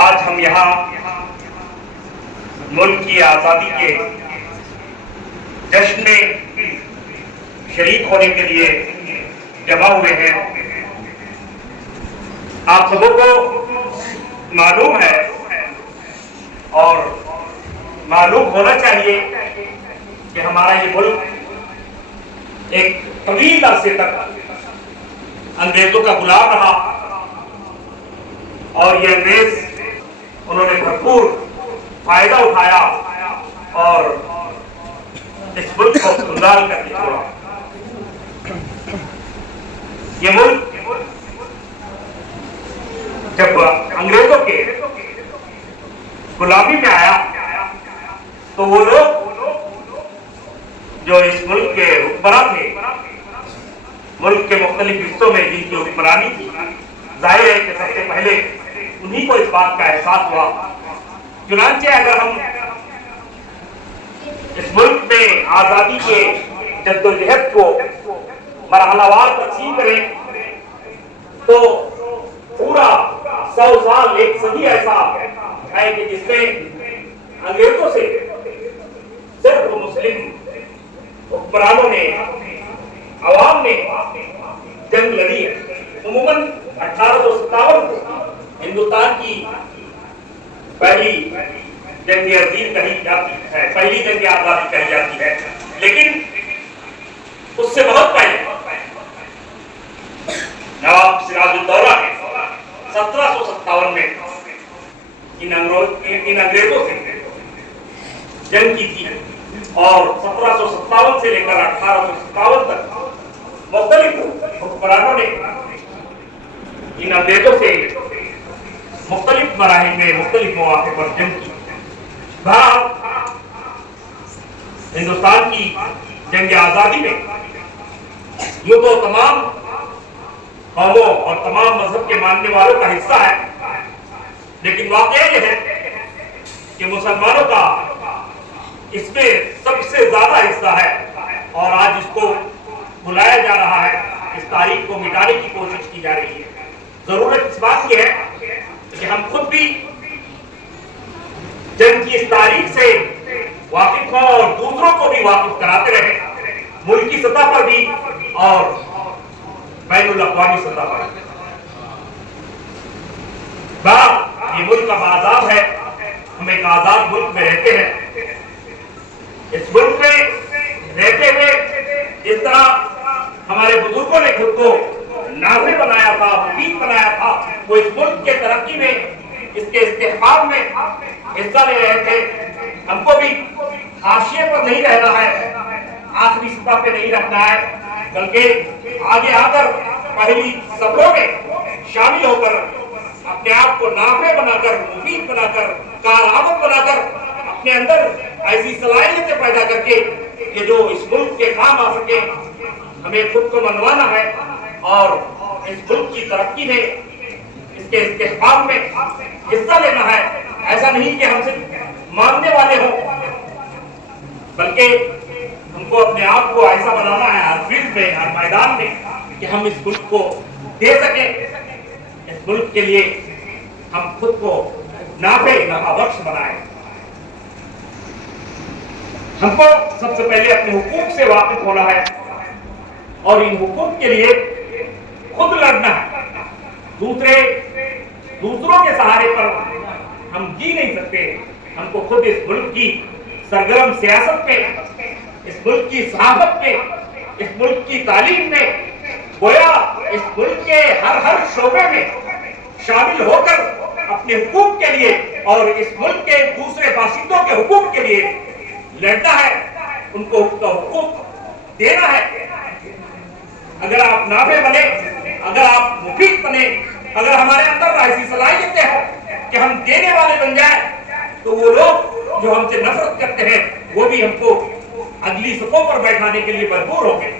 آج ہم یہاں ملک کی آزادی کے جشن میں شریک ہونے کے لیے جمع ہوئے ہیں۔ آپ سبوں کو معلوم ہے اور معلوم ہونا چاہیے کہ ہمارا یہ ملک ایک طویل عرصے تک انگریزوں کا غلام رہا اور یہ انگریز انہوں نے بھرپور فائدہ اٹھایا اور اس ملک کو کنگال کر کے چھوڑا۔ یہ ملک جب انگریزوں کے غلامی میں آیا تو وہ لوگ جو اس ملک کے حکمراں تھے، ملک کے مختلف حصوں میں جن کی حکمرانی تھی، ظاہر ہے کہ سب سے پہلے انہی کو اس بات کا احساس ہوا۔ چنانچہ اگر ہم اس ملک میں آزادی کے جدوجہد کو مرحلہ وار تقسیم کریں تو پورا 100 سال، ایک صدی ایسا ہے کہ جس میں انگریزوں سے صرف مسلم حکمرانوں نے، عوام نے جنگ لڑی ہے۔ عموماً 1857 کو ہندوستان کی پہلی جنگ عظیم کہی جاتی ہے، پہلی جنگ آزادی کہی جاتی ہے، لیکن اس سے بہت پہلے نواب سراج الدولہ نے 1757 میں ان انگریزوں سے جنگ کی تھی اور 1757 سے لے کر 1857 تک مختلف حکمرانوں نے ان انگریزوں سے مختلف مراحل میں مختلف مواقع پر جنگ کی۔ بہرحال ہندوستان کی جنگ آزادی میں یوں تو تمام قوموں اور تمام مذہب کے ماننے والوں کا حصہ ہے، لیکن واقعہ یہ ہے کہ مسلمانوں کا اس میں سب سے زیادہ حصہ ہے اور آج اس کو بلایا جا رہا ہے، اس تاریخ کو مٹانے کی کوشش کی جا رہی ہے۔ ضرورت اس بات کی ہے کہ ہم خود بھی جنگ کی اس تاریخ سے واقف ہوں اور دوسروں کو بھی واقف کراتے رہیں، ملکی سطح پر بھی اور بین الاقوامی سطح پر۔ یہ ملک اب آزاد ہے، ہم ایک آزاد ملک میں رہتے ہیں۔ اس ملک میں رہتے ہوئے جس طرح ہمارے بزرگوں نے خود کو نافع بنایا تھا، مفید بنایا تھا، وہ اس ملک کے ترقی میں، اس کے استحکام میں حصہ لے رہے تھے۔ ہم کو بھی حاشیے پر نہیں رہنا ہے، آخری سطح پہ نہیں رکھنا ہے، بلکہ آگے آ کر پہلی صفوں میں شامل ہو کر اپنے آپ کو نافع بنا کر، مفید بنا کر، کارآمد بنا کر، اپنے اندر ایسی صلاحیتیں پیدا کر کے کہ جو اس ملک کے کام آ سکے، ہمیں خود کو منوانا ہے اور اس ملک کی ترقی میں، اس کے استحکام میں حصہ لینا ہے۔ ایسا نہیں کہ ہم صرف ماننے والے ہوں، بلکہ ہم کو اپنے آپ کو ایسا بنانا ہے ہر فیلڈ میں، ہر میدان میں، کہ ہم اس ملک کو دے سکیں، اس ملک کے لیے ہم خود کو نفع بخش بنائیں۔ ہم کو سب سے پہلے اپنے حقوق سے واقف ہونا ہے اور ان حقوق کے لیے خود لڑنا ہے۔ دوسروں کے سہارے پر ہم جی نہیں سکتے۔ ہم کو خود اس ملک کی سرگرم سیاست میں، اس ملک کی صحافت میں، اس ملک کی تعلیم میں، گویا اس ملک کے ہر شعبے میں شامل ہو کر اپنے حقوق کے لیے اور اس ملک کے دوسرے باشندوں کے حقوق کے لیے لڑنا ہے، ان کو حقوق دینا ہے۔ اگر آپ نافع بنے، اگر آپ مفید بنے، اگر ہمارے اندر ایسی صلاحیتیں ہوں کہ ہم دینے والے بن جائیں، تو وہ لوگ جو ہم سے نفرت کرتے ہیں وہ بھی ہم کو اگلی صفوں پر بیٹھانے کے لیے مجبور ہو گئے۔